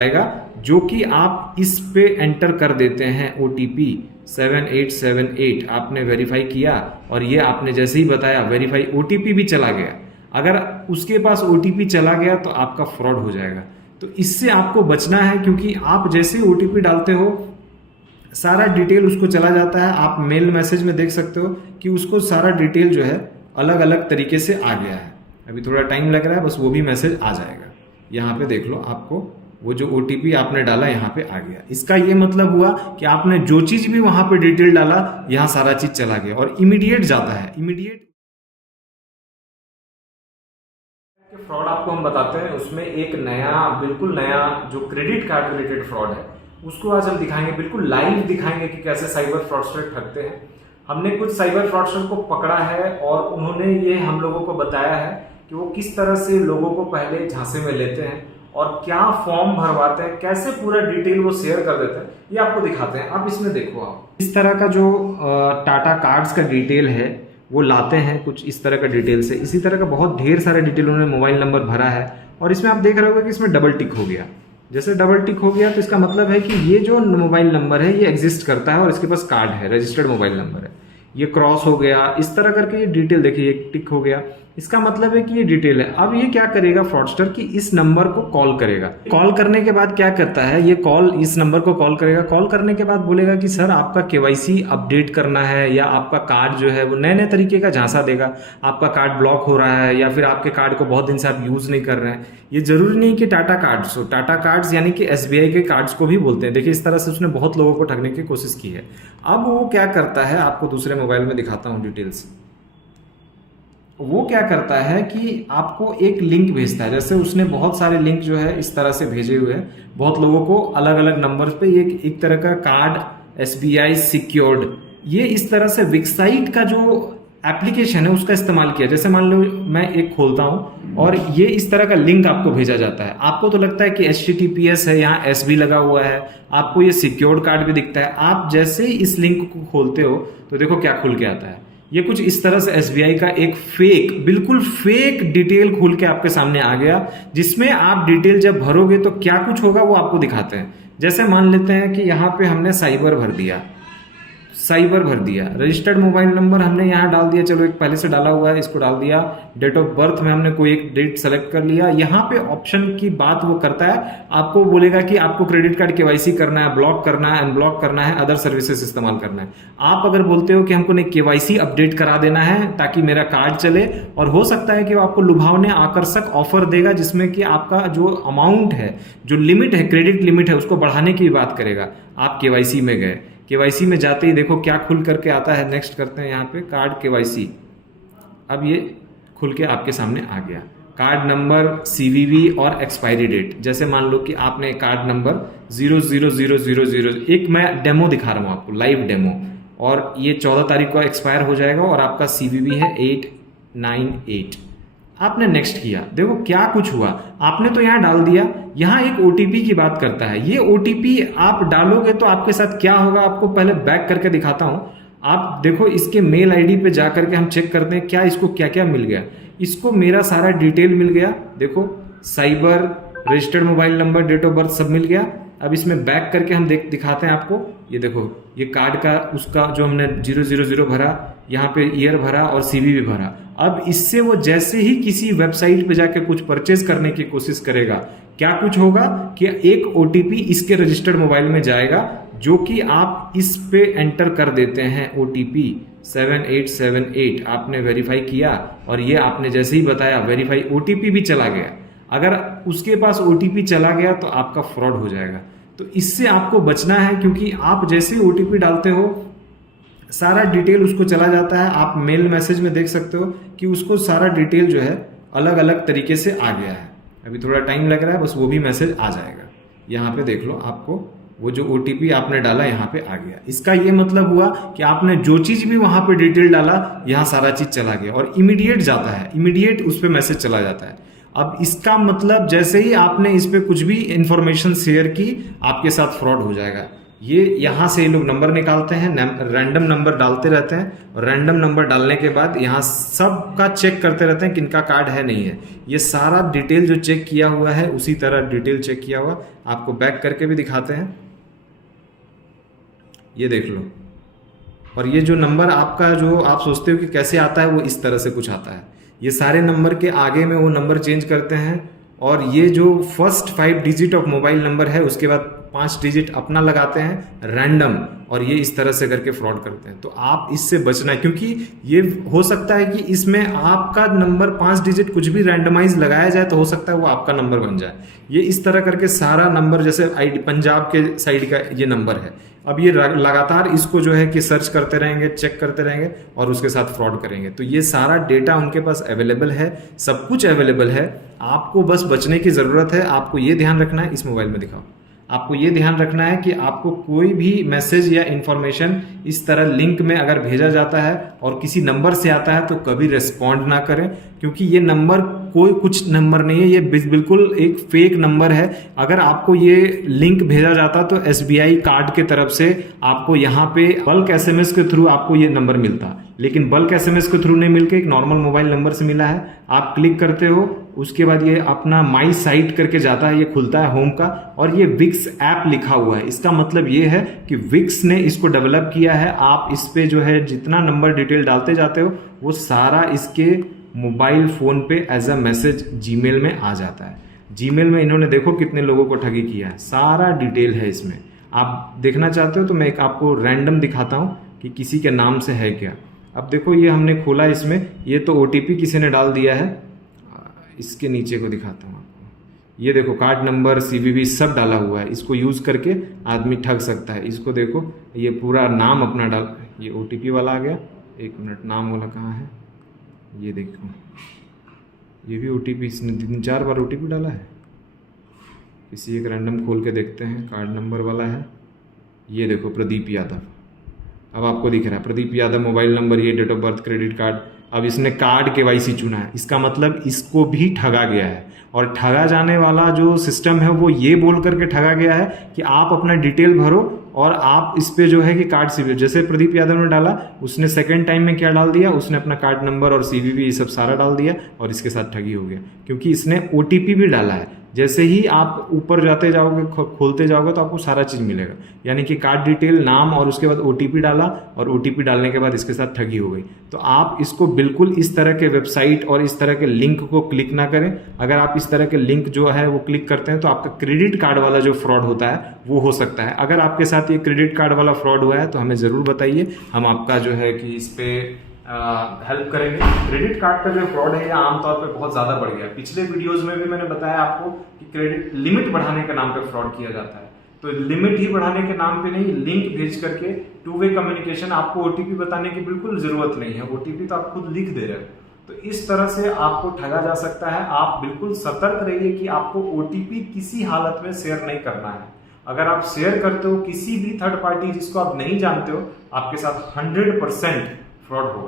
आएगा जो कि आप इस पे एंटर कर देते हैं OTP 7878 आपने वेरीफाई किया और ये आपने जैसे ही बताया वेरीफाई OTP भी चला गया। अगर उसके पास OTP चला गया तो आपका फ्रॉड हो जाएगा। तो इससे आपको बचना है क्योंकि आप जैसे ही OTP डालते हो सारा डिटेल उसको चला जाता है। आप मेल मैसेज में देख सकते हो कि उसको सारा डिटेल जो है अलग अलग तरीके से आ गया है। अभी थोड़ा टाइम लग रहा है, बस वो भी मैसेज आ जाएगा। यहाँ पे देख लो, आपको वो जो OTP आपने डाला यहाँ पे आ गया। इसका ये मतलब हुआ कि आपने जो चीज भी वहां पे डिटेल डाला यहाँ सारा चीज चला गया और इमीडिएट जाता है। इमीडिएट फ्रॉड आपको हम बताते हैं, उसमें एक नया बिल्कुल नया जो क्रेडिट कार्ड रिलेटेड फ्रॉड है उसको आज हम दिखाएंगे, बिल्कुल लाइव दिखाएंगे कि कैसे साइबर फ्रॉडस्टर ठगते हैं। हमने कुछ साइबर फ्रॉडस्टर को पकड़ा है और उन्होंने ये हम लोगों को बताया है कि वो किस तरह से लोगों को पहले झांसे में लेते हैं और क्या फॉर्म भरवाते हैं, कैसे पूरा डिटेल वो शेयर कर देते हैं, ये आपको दिखाते हैं। आप इसमें देखो, आप इस तरह का जो टाटा कार्ड्स का डिटेल है वो लाते हैं कुछ इस तरह का डिटेल से। इसी तरह का बहुत ढेर सारे डिटेल उन्होंने मोबाइल नंबर भरा है और इसमें आप देख रहे होगे कि इसमें डबल टिक हो गया। जैसे डबल टिक हो गया तो इसका मतलब है कि ये जो मोबाइल नंबर है ये एग्जिस्ट करता है और इसके पास कार्ड है, रजिस्टर्ड मोबाइल नंबर है। ये क्रॉस हो गया, इस तरह करके ये डिटेल देखिए, ये टिक हो गया, इसका मतलब है कि ये डिटेल है। अब ये क्या करेगा फ्रॉडस्टर कि इस नंबर को कॉल करेगा। कॉल करने के बाद क्या करता है, ये कॉल इस नंबर को कॉल करेगा। कॉल करने के बाद बोलेगा कि सर आपका KYC अपडेट करना है या आपका कार्ड जो है वो नए नए तरीके का झांसा देगा। आपका कार्ड ब्लॉक हो रहा है या फिर आपके कार्ड को बहुत दिन से आप यूज नहीं कर रहे हैं। ये जरूरी नहीं कि टाटा कार्ड्स हो, टाटा कार्ड्स यानी कि SBI के कार्ड्स को भी बोलते हैं। देखिए इस तरह से उसने बहुत लोगों को ठगने की कोशिश की है। अब वो क्या करता है, आपको दूसरे मोबाइल में दिखाता हूँ डिटेल्स। वो क्या करता है कि आपको एक लिंक भेजता है। जैसे उसने बहुत सारे लिंक जो है इस तरह से भेजे हुए हैं बहुत लोगों को अलग अलग नंबर पे। ये एक तरह का कार्ड SBI सिक्योर्ड, ये इस तरह से विक्साइट का जो एप्लीकेशन है उसका इस्तेमाल किया। जैसे मान लो मैं एक खोलता हूं और ये इस तरह का लिंक आपको भेजा जाता है। आपको तो लगता है कि HTTPS है, यहाँ SB लगा हुआ है, आपको ये सिक्योर्ड कार्ड भी दिखता है। आप जैसे ही इस लिंक को खोलते हो तो देखो क्या खुल के आता है। ये कुछ इस तरह से SBI का एक फेक, बिल्कुल फेक डिटेल खुल के आपके सामने आ गया, जिसमें आप डिटेल जब भरोगे तो क्या कुछ होगा वो आपको दिखाते हैं। जैसे मान लेते हैं कि यहाँ पे हमने साइबर भर दिया, रजिस्टर्ड मोबाइल नंबर हमने यहाँ डाल दिया, चलो एक पहले से डाला हुआ है इसको डाल दिया। डेट ऑफ बर्थ में हमने कोई एक डेट सेलेक्ट कर लिया। यहाँ पे ऑप्शन की बात वो करता है, आपको बोलेगा कि आपको क्रेडिट कार्ड KYC करना है, ब्लॉक करना है, अनब्लॉक करना है, अदर सर्विसेज इस्तेमाल करना है। आप अगर बोलते हो कि हमको नहीं KYC अपडेट करा देना है ताकि मेरा कार्ड चले, और हो सकता है कि वो आपको लुभावने आकर्षक ऑफर देगा जिसमें कि आपका जो अमाउंट है, जो लिमिट है, क्रेडिट लिमिट है, उसको बढ़ाने की बात करेगा। आप KYC में गए, KYC में जाते ही देखो क्या खुल करके आता है। नेक्स्ट करते हैं यहाँ पे कार्ड KYC। अब ये खुल के आपके सामने आ गया, कार्ड नंबर, CVV और एक्सपायरी डेट। जैसे मान लो कि आपने कार्ड नंबर 00000, एक मैं डेमो दिखा रहा हूँ आपको, लाइव डेमो, और ये 14 तारीख को एक्सपायर हो जाएगा और आपका CVV है 898। आपने नेक्स्ट किया, देखो क्या कुछ हुआ। आपने तो यहाँ डाल दिया, यहाँ एक OTP की बात करता है। ये OTP आप डालोगे तो आपके साथ क्या होगा, आपको पहले बैक करके दिखाता हूँ। आप देखो इसके मेल ID पे जा करके हम चेक करते हैं क्या इसको क्या क्या मिल गया। इसको मेरा सारा डिटेल मिल गया, देखो cyber, registered mobile number, date of birth सब मिल गया। अब इसमें बैक करके हम दिखाते हैं आपको। ये देखो ये कार्ड का उसका जो हमने 000 भरा, यहाँ पे ईयर भरा और CVV भरा। अब इससे वो जैसे ही किसी वेबसाइट पे जाके कुछ परचेज करने की कोशिश करेगा, क्या कुछ होगा कि एक OTP इसके रजिस्टर्ड मोबाइल में जाएगा जो कि आप इस पे एंटर कर देते हैं। OTP 7878 आपने वेरीफाई किया और ये आपने जैसे ही बताया वेरीफाई OTP भी चला गया। अगर उसके पास OTP चला गया तो आपका फ्रॉड हो जाएगा। तो इससे आपको बचना है क्योंकि आप जैसे ही OTP डालते हो सारा डिटेल उसको चला जाता है। आप मेल मैसेज में देख सकते हो कि उसको सारा डिटेल जो है अलग अलग तरीके से आ गया है। अभी थोड़ा टाइम लग रहा है, बस वो भी मैसेज आ जाएगा। यहाँ पे देख लो, आपको वो जो OTP आपने डाला यहाँ पे आ गया। इसका ये मतलब हुआ कि आपने जो चीज भी वहां पे डिटेल डाला यहाँ सारा चीज चला गया और इमीडिएट जाता है, इमीडिएट उस पर मैसेज चला जाता है। अब इसका मतलब जैसे ही आपने इस पे कुछ भी इंफॉर्मेशन शेयर की आपके साथ फ्रॉड हो जाएगा। ये यहाँ से ये लोग नंबर निकालते हैं, रैंडम नंबर डालते रहते हैं और रैंडम नंबर डालने के बाद यहाँ सबका चेक करते रहते हैं कि इनका कार्ड है नहीं है। ये सारा डिटेल जो चेक किया हुआ है उसी तरह डिटेल चेक किया हुआ, आपको बैक करके भी दिखाते हैं, ये देख लो। और ये जो नंबर आपका जो आप सोचते हो कि कैसे आता है, वो इस तरह से कुछ आता है। ये सारे नंबर के आगे में वो नंबर चेंज करते हैं और ये जो first 5 digit of mobile number है उसके बाद 5 डिजिट अपना लगाते हैं रैंडम, और ये इस तरह से करके फ्रॉड करते हैं। तो आप इससे बचना है, क्योंकि ये हो सकता है कि इसमें आपका नंबर 5 डिजिट कुछ भी रैंडमाइज लगाया जाए तो हो सकता है वो आपका नंबर बन जाए। ये इस तरह करके सारा नंबर, जैसे आईडी पंजाब के साइड का ये नंबर है, अब ये लगातार इसको जो है कि सर्च करते रहेंगे, चेक करते रहेंगे और उसके साथ फ्रॉड करेंगे। तो ये सारा डेटा उनके पास अवेलेबल है, सब कुछ अवेलेबल है, आपको बस बचने की ज़रूरत है। आपको ये ध्यान रखना है, इस मोबाइल में दिखाओ, आपको ये ध्यान रखना है कि आपको कोई भी मैसेज या इंफॉर्मेशन इस तरह लिंक में अगर भेजा जाता है और किसी नंबर से आता है तो कभी रिस्पॉन्ड ना करें, क्योंकि ये नंबर कोई कुछ नंबर नहीं है, ये बिल्कुल एक फेक नंबर है। अगर आपको ये लिंक भेजा जाता तो SBI कार्ड के तरफ से आपको यहाँ पे बल्क SMS के थ्रू आपको ये नंबर मिलता, लेकिन बल्क SMS के थ्रू नहीं मिलके एक नॉर्मल मोबाइल नंबर से मिला है। आप क्लिक करते हो, उसके बाद ये अपना माई साइट करके जाता है, ये खुलता है होम का, और ये विक्स ऐप लिखा हुआ है। इसका मतलब ये है कि विक्स ने इसको डेवलप किया है। आप इस पे जो है जितना नंबर डिटेल डालते जाते हो वो सारा इसके मोबाइल फ़ोन पे एज अ मैसेज जीमेल में आ जाता है। जीमेल में इन्होंने देखो कितने लोगों को ठगी किया है, सारा डिटेल है इसमें। आप देखना चाहते हो तो मैं एक आपको रैंडम दिखाता हूँ कि किसी के नाम से है क्या। अब देखो ये हमने खोला, इसमें ये तो OTP किसी ने डाल दिया है। इसके नीचे को दिखाता हूँ आपको, ये देखो कार्ड नंबर CVV सब डाला हुआ है। इसको यूज़ करके आदमी ठग सकता है। इसको देखो, ये पूरा नाम अपना डाल, ये OTP वाला आ गया। एक मिनट, नाम वाला कहाँ है, ये देखो, ये भी OTP, इसने 3-4 बार OTP डाला है। किसी एक रैंडम खोल के देखते हैं, कार्ड नंबर वाला है, ये देखो प्रदीप यादव। अब आपको दिख रहा है प्रदीप यादव मोबाइल नंबर, ये date of birth, credit card. अब इसने कार्ड KYC चुना है, इसका मतलब इसको भी ठगा गया है। और ठगा जाने वाला जो सिस्टम है वो ये बोल करके ठगा गया है कि आप अपना डिटेल भरो और आप इस पे जो है कि कार्ड CVV, जैसे प्रदीप यादव ने डाला, उसने सेकंड टाइम में क्या डाल दिया, उसने अपना कार्ड नंबर और CVV ये सब सारा डाल दिया और इसके साथ ठगी हो गया, क्योंकि इसने OTP भी डाला है। जैसे ही आप ऊपर जाते जाओगे, खोलते जाओगे तो आपको सारा चीज़ मिलेगा, यानी कि कार्ड डिटेल, नाम और उसके बाद OTP डाला, और OTP डालने के बाद इसके साथ ठगी हो गई। तो आप इसको बिल्कुल इस तरह के वेबसाइट और इस तरह के लिंक को क्लिक ना करें। अगर आप इस तरह के लिंक जो है वो क्लिक करते हैं तो आपका क्रेडिट कार्ड वाला जो फ्रॉड होता है वो हो सकता है। अगर आपके साथ ये क्रेडिट कार्ड वाला फ्रॉड हुआ है तो हमें ज़रूर बताइए, हम आपका जो है कि इस पर हेल्प करेंगे। क्रेडिट कार्ड का जो फ्रॉड है ये आमतौर पे बहुत ज़्यादा बढ़ गया है। पिछले वीडियोस में भी मैंने बताया आपको कि क्रेडिट लिमिट बढ़ाने के नाम पे फ्रॉड किया जाता है। तो लिमिट ही बढ़ाने के नाम पे नहीं, लिंक भेज करके 2 वे कम्युनिकेशन, आपको OTP बताने की बिल्कुल ज़रूरत नहीं है, OTP तो आप खुद लिख दे रहे हो। तो इस तरह से आपको ठगा जा सकता है। आप बिल्कुल सतर्क रहिए कि आपको OTP किसी हालत में शेयर नहीं करना है। अगर आप शेयर करते हो किसी भी थर्ड पार्टी जिसको आप नहीं जानते हो, आपके साथ 100% फ्रॉड होगा।